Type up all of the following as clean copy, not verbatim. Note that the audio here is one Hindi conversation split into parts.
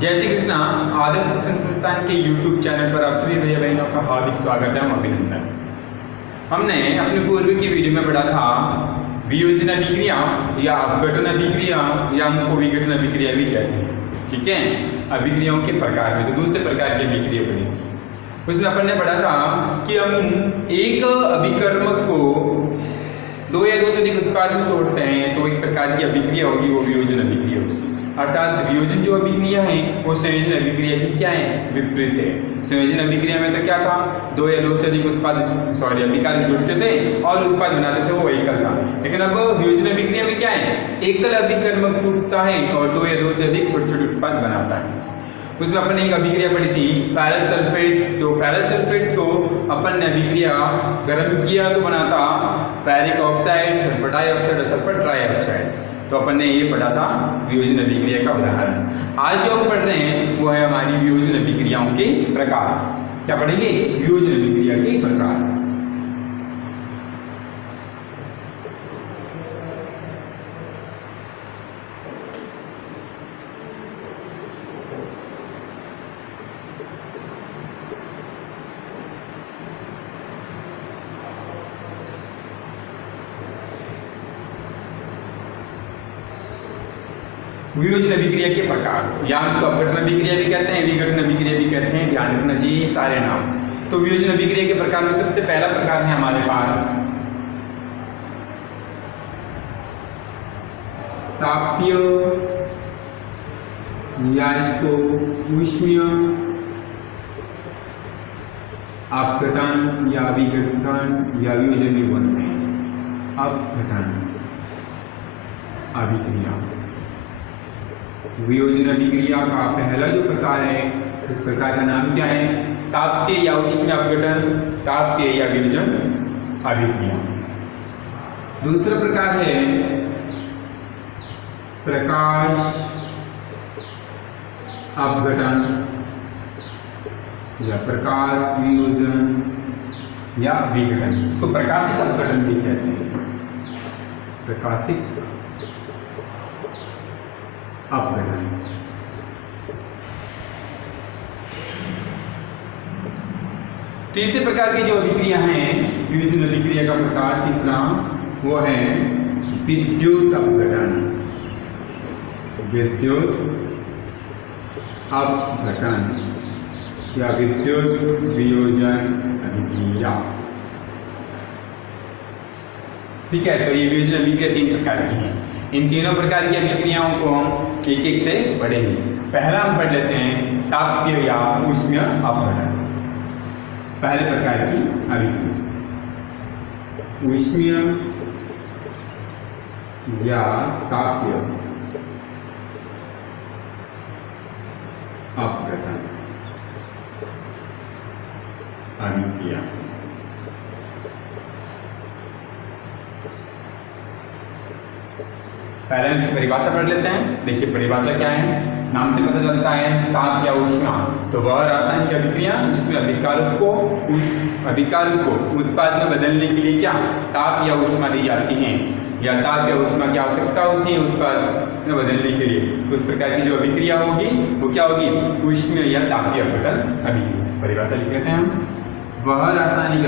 जय श्री कृष्णा। आदर्श शिक्षण संस्थान के YouTube चैनल पर आप सभी भैया बहनों का हार्दिक स्वागत है, अभिनंदन। हमने अपने पूर्व की वीडियो में पढ़ा था वियोजन अभिक्रिया या अपघटन अभिक्रिया या उनको विघटन अभिक्रिया भी कहते हैं। ठीक है, अभिक्रियाओं के प्रकार में तो दूसरे प्रकार की अभिक्रिया पढ़ी। उसमें अपन ने पढ़ा था कि हम एक अभिकर्मक को दो या दो से अधिक उत्पाद में तोड़ते हैं तो एक प्रकार की अभिक्रिया होगी, वो वियोजन अभिक्रिया होगी। अर्थात वियोजन जो अभिक्रिया है वो संयोजन अभिक्रिया की क्या है, विपरीत है। संयोजन अभिक्रिया में तो क्या था, दो या दो से अधिक अभिकारक जुड़ते थे और उत्पाद बनाते थे, वो एकल था। लेकिन अब वियोजन अभिक्रिया में क्या है, एकल अभिकर्मक टूटता है और दो या दो से अधिक छोटे छोटे उत्पाद बनाता है। उसमें अपन ने एक अभिक्रिया पढ़ी थी फेरस सल्फेट। तो फेरस सल्फेट को अपन ने अभिक्रिया गर्म किया तो बनाता फेरिक ऑक्साइड, सल्फर डाइऑक्साइड और सल्फर ट्राइऑक्साइड। तो अपन ने ये पढ़ा था वियोजन अभिक्रिया का उदाहरण। आज जो हम पढ़ रहे हैं वो है हमारी वियोजन अभिक्रियाओं के प्रकार। क्या पढ़ेंगे, वियोजन अभिक्रिया के प्रकार। वियोजन अभिक्रिया के प्रकार, या इसको अपघटन अभिक्रिया भी कहते हैं, विघटन अभिक्रिया भी कहते हैं। ध्यान रखना चाहिए सारे नाम। तो वियोजन अभिक्रिया के प्रकार में सबसे पहला प्रकार है हमारे पास तापीय, या इसको ऊष्मीय अपघटन या विघटन या वियोजन भी बोलते हैं। अपघटन अभिक्रिया, वियोजन अभिक्रिया का पहला जो प्रकार है उस प्रकार का नाम क्या है, तापीय या ऊष्मीय अपघटन, तापीय या वियोजन अभिक्रिया। दूसरा प्रकार है प्रकाश अपघटन या प्रकाश वियोजन या विघटन। इसको प्रकाशिक अपघटन भी कहते हैं, प्रकाशिक अपघटन। तीसरे प्रकार की जो अभिक्रिया हैं वियोजन अभिक्रिया का प्रकार तीसरा वो है विद्युत अपघटन। विद्युत अपघटन या विद्युत वियोजन अभिक्रिया। ठीक है, तो ये वियोजन अभिक्रिया तीन प्रकार की हैं। इन तीनों प्रकार की अभिक्रियाओं को हम एक एक से पढ़ेंगे। पहला हम पढ़ लेते हैं तापीय या ऊष्मीय अपघटन। पहले प्रकार की अभिक्रिया ऊष्मीय या तापीय अपघटन अभिक्रिया। पहले इसकी परिभाषा पढ़ लेते हैं। देखिए परिभाषा क्या है, नाम से पता चलता है ताप या ऊष्मा तो वह रासायनिक अभिक्रिया जिसमें अभिकारक को उत्पाद में बदलने के लिए क्या ताप या ऊष्मा दी जाती है, या ताप या ऊष्मा की आवश्यकता होती है उत्पाद में बदलने के लिए। उस प्रकार की जो अभिक्रिया होगी वो क्या होगी, ऊष्मीय या तापीय अपघटन अभिक्रिया। परिभाषा लिख लेते हैं हम, वह रासायनिक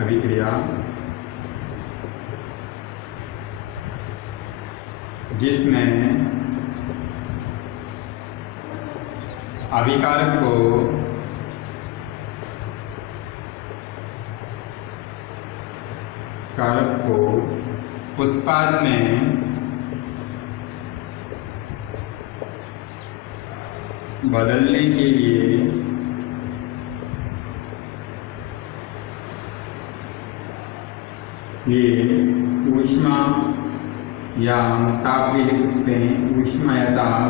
अभिक्रिया जिसमें अभिकारक को उत्पाद में बदलने के लिए ये ऊष्मा या ताप भी लिख सकते हैं, ऊष्मा या ताप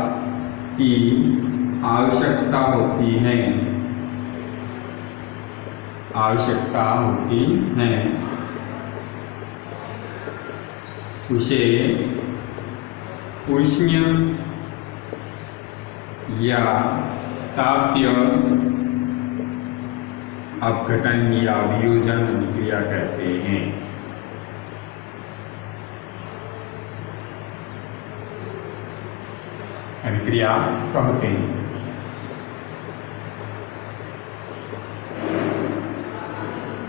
की आवश्यकता होती है, आवश्यकता होती है। उसे ऊष्मीय या तापीय अपघटन या वियोजन अभिक्रिया कहते हैं। अभिक्रिया कहते हैं।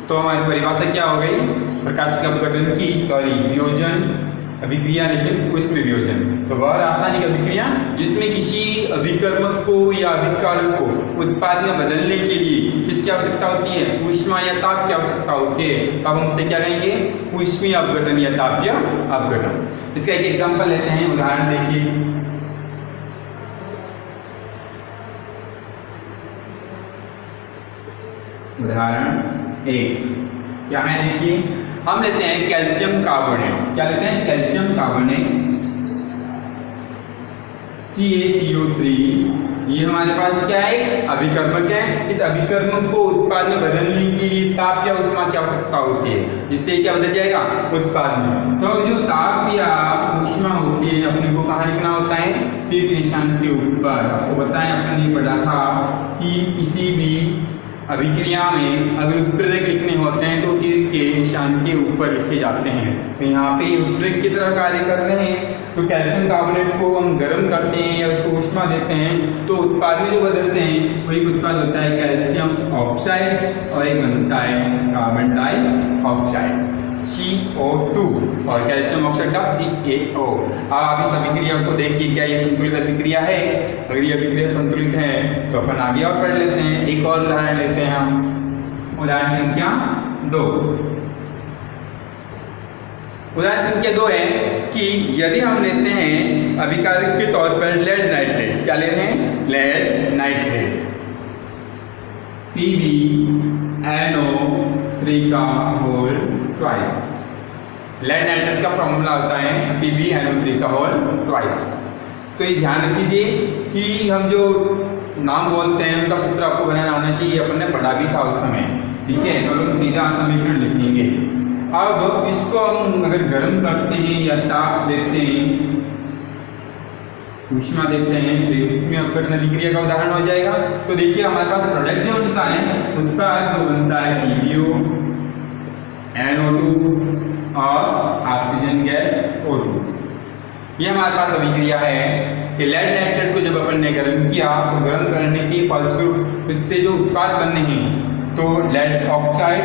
तो हमारी परिभाषा क्या हो गई? प्रकाशिक अपघटन की वियोजन अभिक्रिया, लेकिन उष्म वियोजन। तो वह रासायनिक अभिक्रिया जिसमें किसी अभिकर्मक को या अभिकारक को उत्पाद में बदलने के लिए किसकी आवश्यकता होती है? ऊष्मा या ताप की आवश्यकता होती है। तब हम उसे क्या कहेंगे? ऊष्मीय अपघटन या तापीय अपघटन। इसका एक एग्जाम्पल लेते हैं, उदाहरण देखिए। उदाहरण एक क्या है? देखिए, हम लेते हैं कैल्शियम कार्बोनेट। क्या लेते हैं? Calcium carbonate CaCO3। ये हमारे पास क्या है? अभिकर्मक है। इस अभिकर्मक को उत्पाद में बदलने के लिए ताप या ऊष्मा की आवश्यकता होती है, जिससे क्या बदल जाएगा? उत्पाद में। तो जो ताप या ऊष्मा होती है अपने को कहाँ लिखना होता है? तीर निशान के ऊपर। आपको बताएं, अपन ये पढ़ा था कि किसी भी अभिक्रिया में अगर उत्प्रेरक लिखने होते हैं तो तीर के निशान के ऊपर लिखे जाते हैं। तो यहाँ पे उत्प्रेरक की तरह कार्य कर रहे हैं। तो कैल्शियम कार्बोनेट को हम गर्म करते हैं या उसको ऊष्मा देते हैं तो उत्पाद में जो बदलते हैं वो एक उत्पाद होता है कैल्शियम ऑक्साइड और एक बनता है कार्बन डाइऑक्साइड CO2 और कैल्शियम ऑक्साइड का CaO। अब आप इस अभिक्रिया को देखिए, क्या ये संतुलित अभिक्रिया है? अगर ये अभिक्रिया संतुलित है तो अपन आगे और पढ़ लेते हैं। एक और उदाहरण लेते हैं हम, उदाहरण संख्या 2। उदाहरण संख्या 2 है कि यदि हम लेते हैं अभिकारक के तौर पर लेड नाइट्रेट। क्या ले रहे हैं? लेड नाइट्रेट PbNO3 का होल ट्वाइस। लेड नाइट्रेट का फॉर्मूला होता है PbNO3 का होल ट्वाइस। तो ये ध्यान रखिए कि हम जो नाम बोलते हैं उनका सूत्र आपको बनाना आना चाहिए। अपन ने पढ़ा भी था उस समय, ठीक है? तो लोग सीधा समीकरण लिखेंगे। अब इसको हम अगर गर्म करते हैं या ताप देते हैं, ऊष्मा देते हैं, तो उसमें अपघटन अभिक्रिया का उदाहरण हो जाएगा। तो देखिए, हमारे पास प्रोडक्ट जो बनता है, उत्पाद जो बनता है PbO, NO2 और ऑक्सीजन गैस O2। ये हमारे पास अभिक्रिया है कि लेड नाइट्रेट को जब अपन ने गर्म किया तो गर्म करने के फलस्वरूप इससे जो उत्पाद बनने हैं तो लेड ऑक्साइड,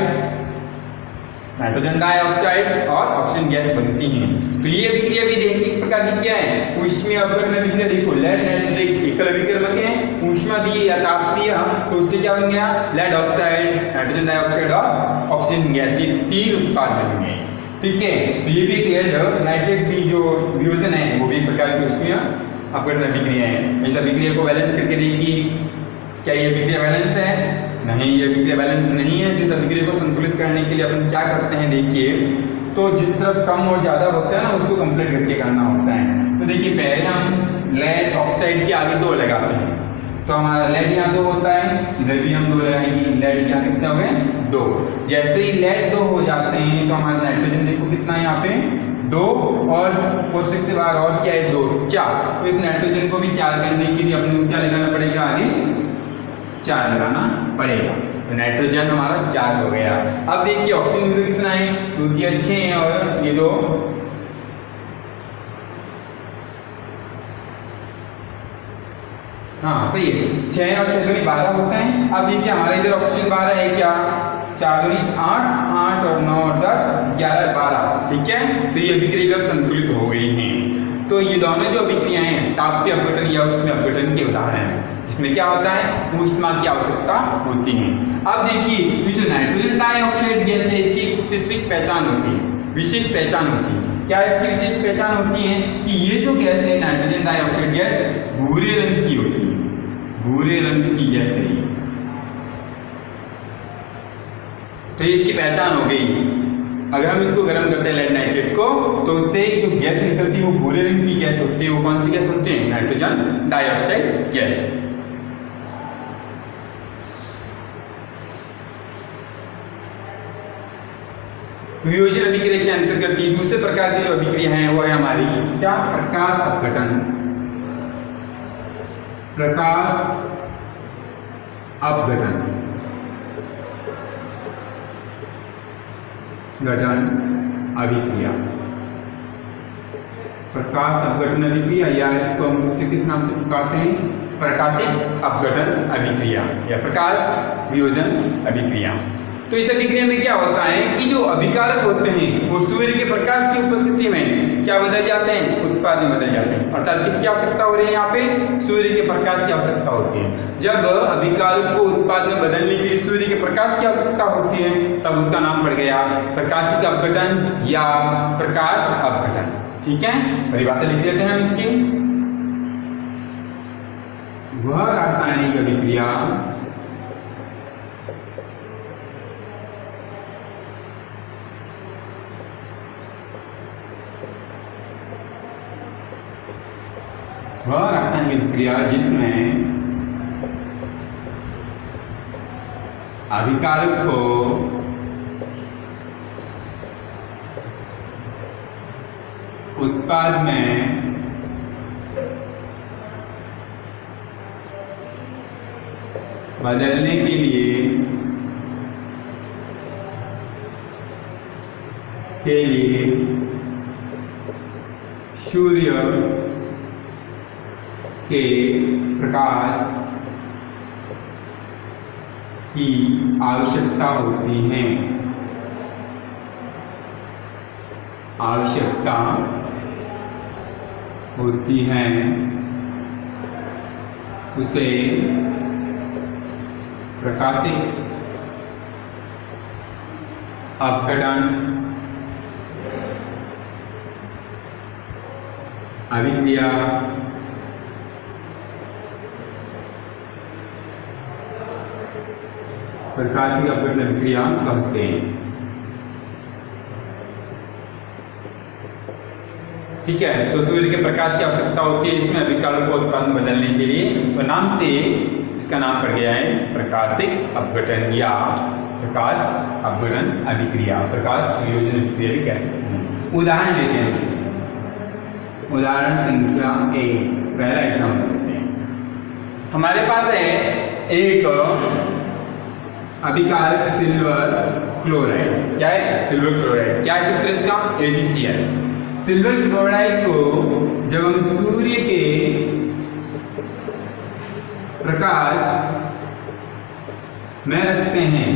नाइट्रोजन डाइऑक्साइड और ऑक्सीजन गैस बनती हैं। तो ये अभिक्रिया भी देखिए एक प्रकार की क्या है? ऊष्मीय अपघटन अभिक्रिया। देखो, लेड नाइट्रेट एकल अभिकर्मक है, ऊष्मा दी या ताप दिया तो उससे क्या बन गया? लेड ऑक्साइड, नाइट्रोजन डाइऑक्साइड और ऑक्सीजन गैस, ये 3 उत्पाद बन गए। ठीक है? तो ये भी लेड नाइट्रेट की जो वियोजन है वो भी एक प्रकार की ऊष्मीय अपघटन अभिक्रिया है। इस अभिक्रिया को बैलेंस करके देखिए, क्या ये अभिक्रिया बैलेंस है? नहीं, ये अभिक्रिया बैलेंस नहीं है। जिस अभिक्रिया को संतुलित करने के लिए अपन क्या करते हैं? देखिए, तो जिस तरफ कम और ज्यादा होता है ना उसको कंप्लीट करके करना होता है। तो देखिए, पहले हम लेड ऑक्साइड के आगे 2 लगाते हैं, तो हमारा लेड यहाँ 2 होता है, इधर भी हम 2 लगाएंगे। लेड यहाँ कितने हो गए? 2। जैसे ही लेड 2 हो जाते हैं तो हमारा नाइट्रोजन देखो कितना है यहाँ पे? 2 और कोष्टक से बाहर और क्या है? 2, 4। तो इस नाइट्रोजन को भी 4 करने के लिए अपने को क्या लगाना पड़ेगा? आगे 4 लगाना पड़ेगा। तो नाइट्रोजन हमारा 4 हो गया। अब देखिए ऑक्सीजन में कितना है? 2 के अच्छे हैं और ये 2। हाँ सही है, 6 और 6 दूनी 12 होता है। अब देखिए हमारा इधर ऑक्सीजन 12 है, क्या? 4 दूनी 8, 8 और 9 और 10, 11 12। ठीक है? तो ये अभिक्रिया संतुलित हो गई हैं। तो ये दोनों जो अभिक्रियाएं हैं तापीय अपघटन या ऊष्मीय अपघटन के उदाहरण हैं। इसमें क्या होता है? ऊष्मा की आवश्यकता होती है। अब देखिए, ये जो नाइट्रोजन डाइऑक्साइड गैस है इसकी एक स्पेसिफिक पहचान होती है, विशेष पहचान होती है। क्या इसकी विशेष पहचान होती है? कि ये जो गैस है नाइट्रोजन डाइऑक्साइड गैस भूरे रंग की होती है, भूरे रंग की गैस है। तो इसकी पहचान हो गई। अगर हम इसको गर्म करते हैं लेड नाइट्रेट को तो उससे जो गैस निकलती है वो भूरे रंग की गैस होती है। वो कौन सी गैस होती है? Nitrogen dioxide gas. वियोजन अभिक्रिया के अंतर्गत दूसरे प्रकार की जो अभिक्रिया है वो है हमारी क्या? प्रकाश अपघटन। प्रकाश अपघटन घटन अभिक्रिया। प्रकाश अपघटन अभिक्रिया, या इसको हम दूसरे किस नाम से पुकारते हैं, प्रकाशिक अपघटन अभिक्रिया या प्रकाश वियोजन अभिक्रिया। तो इस अभिक्रिया में क्या होता है कि जो अभिकारक होते हैं वो सूर्य के प्रकाश की उपस्थिति में क्या बदल जाते हैं, उत्पाद में बदल जाते हैं। अर्थात किसकी आवश्यकता हो रही है, यहाँ पे सूर्य के प्रकाश की आवश्यकता होती है। जब अभिकारक को उत्पाद में बदलने के लिए सूर्य के प्रकाश की आवश्यकता होती है तब उसका नाम पड़ गया प्रकाशिक अपघटन या प्रकाश अपघटन। ठीक है, परिभाषा लिख देते हैं हम इसकी। वह रासायनिक अभिक्रिया अभिक्रिया जिसमें अभिकारक को उत्पाद में बदलने के लिए सूर्य के प्रकाश की आवश्यकता होती है। उसे प्रकाशिक अपघटन अभिक्रिया प्रकाशिक अपघटन अभिक्रिया कहते हैं। ठीक है, तो सूर्य के प्रकाश की आवश्यकता होती है इसमें अभिकारक को उत्पाद में बदलने के लिए, तो नाम से इसका नाम पड़ गया है प्रकाशिक अपघटन या प्रकाश अपघटन अभिक्रिया, प्रकाश वियोजन अभिक्रिया भी कह सकते हैं। उदाहरण लेते हैं, उदाहरण संख्या 1, पहला एग्जाम्पल लेते हैं। हमारे पास है एक अभिकारक सिल्वर क्लोराइड। क्या है, सिल्वर क्लोराइड। क्या है सूत्र इसका, AgCl। सिल्वर क्लोराइड को जब हम सूर्य के प्रकाश में रखते हैं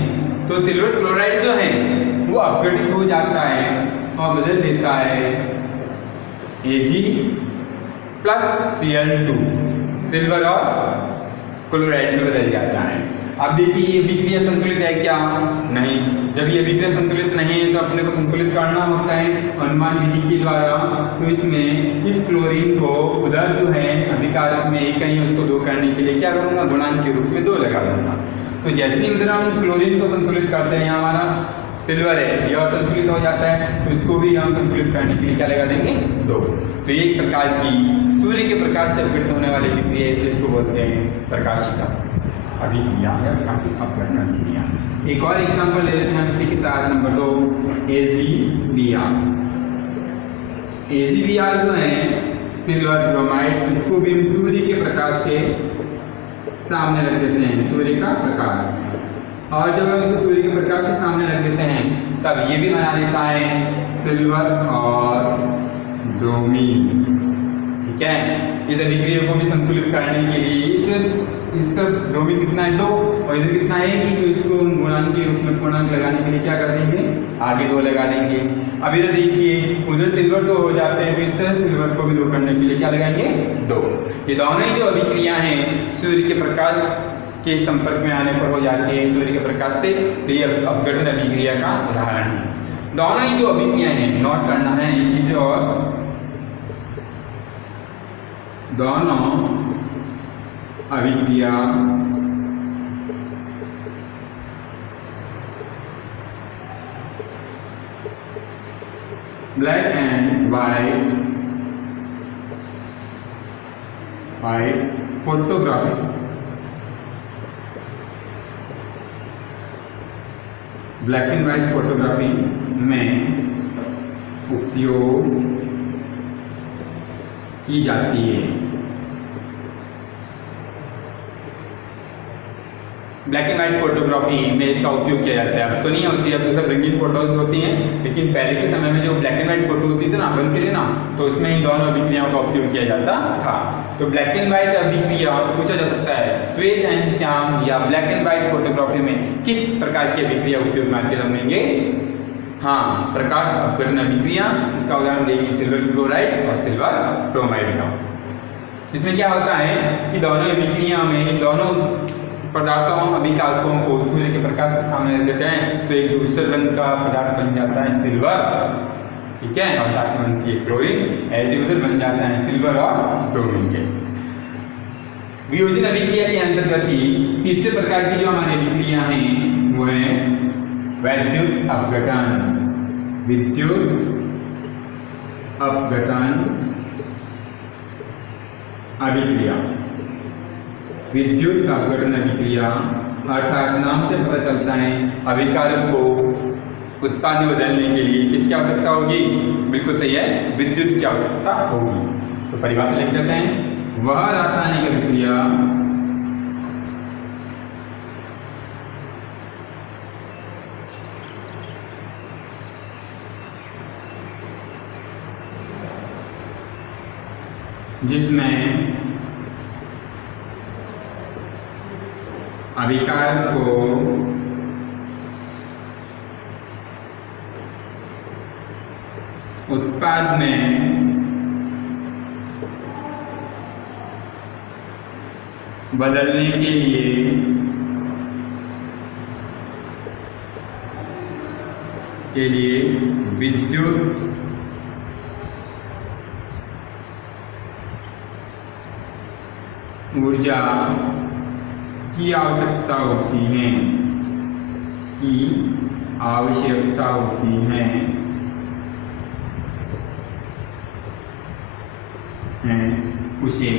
तो सिल्वर क्लोराइड जो है वो अपघटित हो जाता है और बदल देता है Ag+Cl2, सिल्वर और क्लोराइड में बदल जाता है। अब देखिए ये अभिक्रिया संतुलित है क्या, नहीं। जब ये अभिक्रिया संतुलित नहीं है तो अपने को संतुलित करना होता है अनुमान विधि के द्वारा। तो इसमें इस क्लोरीन को उधर जो है अभिकारक में एक कहीं उसको 2 करने के लिए क्या करूँगा, गुणांक के रूप में 2 लगा दूंगा। तो जैसे ही उधर हम क्लोरीन को संतुलित करते हैं, यहाँ हमारा सिल्वर है यह संतुलित हो जाता है, तो इसको भी हम संतुलित करने के लिए क्या लगा देंगे, 2। तो एक प्रकार की सूर्य के प्रकाश से अपघटित होने वाली अभिक्रिया है, इसको बोलते हैं प्रकाशिका अभिक्रिया या प्रकाशिक अपघटन अभिक्रिया। एक और एग्जांपल ले लेते हैं इसी के साथ, नंबर 2 AgBr। AgBr जो है सिल्वर ब्रोमाइड, इसको भी हम सूर्य के प्रकाश के सामने रख देते हैं, सूर्य का प्रकाश। और जब हम इसको सूर्य के प्रकाश के सामने रख देते हैं तब ये भी बना देता है सिल्वर और ब्रोमीन। ठीक है, इस अभिक्रिया को भी संतुलित करने के लिए इसका ब्रोमीन कितना है, 2, और इधर कितना है कि तो इसको गुणांक के रूप में पूर्णांक लगाने के लिए क्या कर देंगे, आगे 2 लगा देंगे। अब इधर देखिए उधर सिल्वर 2 हो जाते हैं, तो इस तरह सिल्वर को भी 2 करने के लिए क्या लगाएंगे, 2। ये दोनों ही जो अभिक्रिया हैं सूर्य के प्रकाश के संपर्क में आने पर हो जाती है सूर्य के प्रकाश से, तो ये अपघटन अभिक्रिया का उदाहरण है। दोनों ही जो अभिक्रिया हैं, नोट करना है ये चीज, और दोनों अभिक्रिया black and white photography black and white photography में उपयोग की जाती है। ब्लैक एंड व्हाइट फोटोग्राफी में इसका उपयोग किया जाता है। अब तो नहीं होती, अब तो सब रंगीन फोटोज होती हैं, लेकिन पहले के समय में जो ब्लैक एंड व्हाइट फोटो होती थी ना फिल्म के लिए ना, तो उसमें इन दोनों अभिक्रियाओं का उपयोग किया जाता था। तो ब्लैक एंड व्हाइट अभिक्रिया पूछा जा सकता है, श्वेत एंड श्याम या ब्लैक एंड व्हाइट फोटोग्राफी में किस प्रकार की अभिक्रिया उपयोग में आती है समझेंगे। हाँ, प्रकाश अपघटन अभिक्रिया, इसका उदाहरण देंगे सिल्वर क्लोराइड और सिल्वर ब्रोमाइड का। इसमें क्या होता है कि दोनों अभिक्रिया में दोनों पदार्थों अभिकारकों को सूर्य के प्रकाश के सामने रख देते हैं तो एक दूसरे रंग का पदार्थ बन जाता है सिल्वर, ठीक है, और साथ में बनती है क्लोरीन, ऐसे उधर बन जाता है सिल्वर और ब्रोमीन के। वियोजन अभिक्रिया के अंतर्गत ही तीसरे प्रकार की जो हमारी अभिक्रिया हैं वो है वैद्युत अपघटन। विद्युत अपघटन अभिक्रिया। विद्युत अपघटन अभिक्रिया अर्थात नाम से पता चलता है अभिकारक को उत्पाद में बदलने के लिए किसकी आवश्यकता होगी, बिल्कुल सही है, विद्युत की आवश्यकता होगी। तो परिभाषा लिख देते हैं, वह रासायनिक अभिक्रिया जिसमें अभिकारक को उत्पाद में बदलने के लिए विद्युत ऊर्जा की आवश्यकता होती है, उसे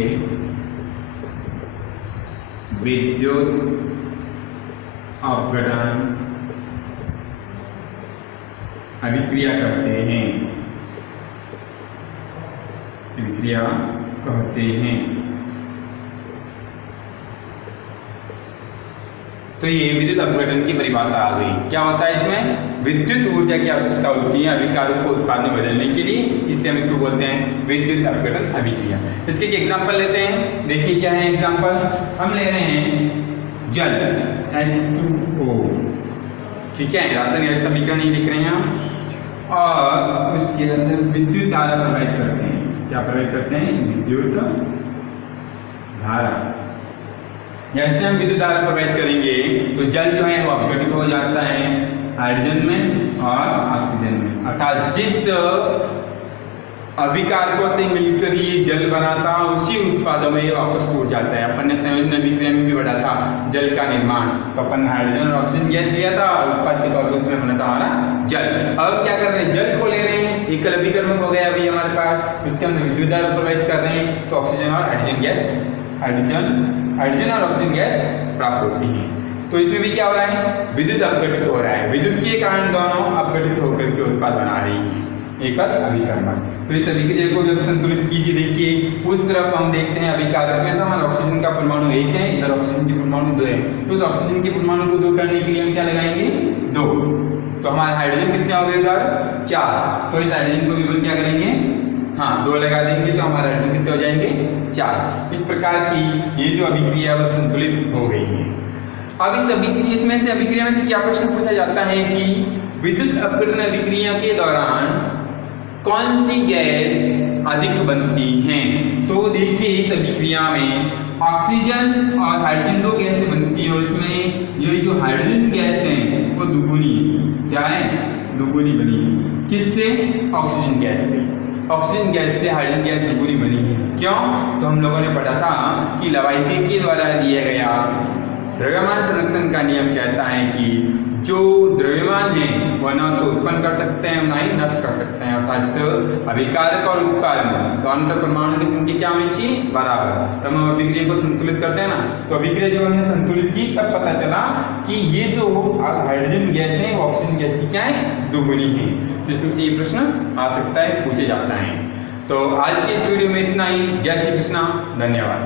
विद्युत अपघटन अभिक्रिया कहते हैं। तो ये विद्युत अपघटन की परिभाषा आ गई। क्या होता है इसमें, विद्युत ऊर्जा की आवश्यकता होती है अभिकारक को उत्पाद में बदलने के लिए, इसलिए हम इसको बोलते हैं विद्युत अपघटन अभिक्रिया। इसके एक एग्जांपल लेते हैं, देखिए क्या है एग्जांपल। हम ले रहे हैं जल H2O, ठीक है, रासायनिक समीकरण ही लिख रहे हैं हम, और उसके अंदर विद्युत धारा प्रवाहित करते हैं। क्या प्रवाहित करते हैं, विद्युत धारा। जैसे हम विद्युत धारा प्रवाहित करेंगे तो जल जो है वो अपघटित हो जाता है हाइड्रोजन में और ऑक्सीजन में, अर्थात जिस अभिकारकों से मिलकर ये जल बना था उसी उत्पादों में ये वापस टूट जाता है। अपन ने संयोजन अभिक्रिया में भी बढ़ा था जल का निर्माण, तो अपन हाइड्रोजन और ऑक्सीजन गैस लिया था और उत्पाद के तौर पर उसमें बना था हमारा जल। अब क्या कर रहे हैं, जल को ले रहे हैं, एकल अभिकर्मक हो गया अभी हमारे पास, उसके अंदर विद्युत धारा प्रवाहित कर रहे हैं, तो ऑक्सीजन और हाइड्रोजन गैस हाइड्रोजन और ऑक्सीजन गैस प्राप्त होती है। तो इसमें भी क्या हो रहा है, विद्युत अपघटित हो रहा है, विद्युत के कारण दोनों अपघटित होकर के उत्पाद बना रही है एकल अभिकर्मक। तो इस अभिक्रिया को जब संतुलित कीजिए, देखिए उस तरफ हम देखते हैं अभिकारक में तो हमारा ऑक्सीजन का परमाणु 1 है, इधर ऑक्सीजन के परमाणु 2 है, तो उस ऑक्सीजन के परमाणु को 2 करने के लिए हम क्या लगाएंगे, 2। तो हमारे हाइड्रोजन कितने हो गए इधर, 4, तो इस हाइड्रोजन को भी क्या करेंगे, हाँ 2 लगा देंगे तो हमारे हाइड्रोजन कितने हो जाएंगे, 4। इस प्रकार की ये जो अभिक्रिया वो संतुलित हो गई है। अब इस अभिक्रिया इसमें से अभिक्रिया में से क्या प्रश्न पूछा जाता है कि विद्युत अपघटन अभिक्रिया के दौरान कौन सी गैस अधिक बनती हैं। तो देखिए इस अभिक्रिया में ऑक्सीजन और हाइड्रोजन 2 गैसें बनती है और इसमें ये जो हाइड्रोजन गैस है वो दुगुनी, क्या है, दुगुनी बनी। किससे, ऑक्सीजन गैस से। ऑक्सीजन गैस से हाइड्रोजन गैस दुगुनी बनी है। क्यों, तो हम लोगों ने पढ़ा था कि लवाइसी के द्वारा दिया गया द्रव्यमान संरक्षण का नियम कहता है कि जो द्रव्यमान है वह न तो उत्पन्न कर सकते हैं ना ही नष्ट कर सकते हैं, अर्थात अभिकारक और उत्पाद दोनों परमाणु की संख्या क्या होनी चाहिए, बराबर। तब हम अभिक्रिया को संतुलित करते हैं ना, तो अभिक्रिया जब हमने संतुलित की तब पता चला कि ये जो हाइड्रोजन गैस है वो ऑक्सीजन गैस की क्या है, दुगुनी है। तो इसमें से ये प्रश्न आ सकता है, पूछे जाता है। तो आज की इस वीडियो में इतना ही। जय श्री कृष्णा, धन्यवाद।